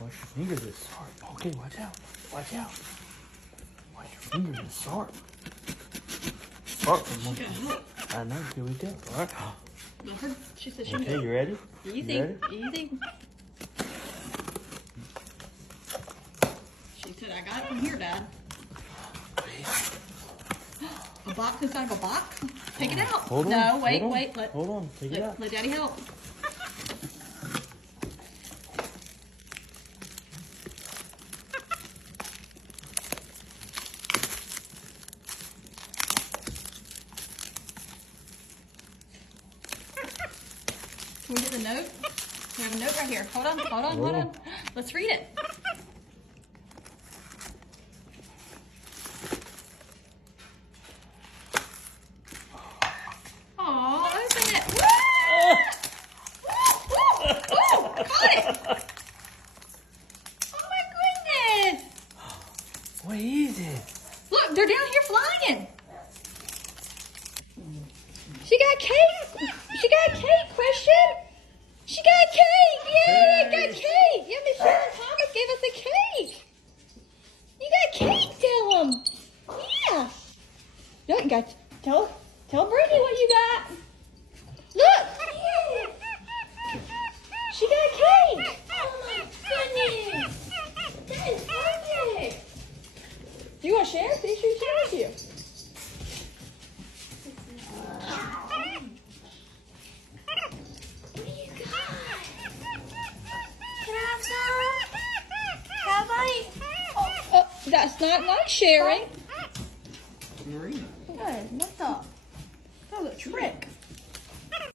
Watch your fingers, it's sharp. Okay, watch out. Watch out. Watch your fingers, it's sharp. Sharp for monkey. I know, here we go. All right. She said she Okay, knew. you ready? Easy, You ready? easy. She said, I got it from here, Dad. A box inside of a box? Take it out. Hold on. No, wait, hold on, wait. Hold on, take it out. Let Daddy help. Can we get the note? We have a note right here. Hold on, hold on, hold on. Let's read it. Aw, open it. Woo! Woo! Woo! I caught it. Oh my goodness. What is it? Look, they're down here flying. She got cake. She got cake, Christian. She got cake. Yay, got cake. Yeah, Michelle and Thomas gave us a cake. You got cake, Dylan. Yeah. Look, you got, tell Brittany what you got. Look. She got cake. Oh my goodness. That is perfect. You want to share? See, she shares with you. What do you got? Can I have some? Have I? Oh, that's not nice sharing. Marina. Good, what's up? That was a trick.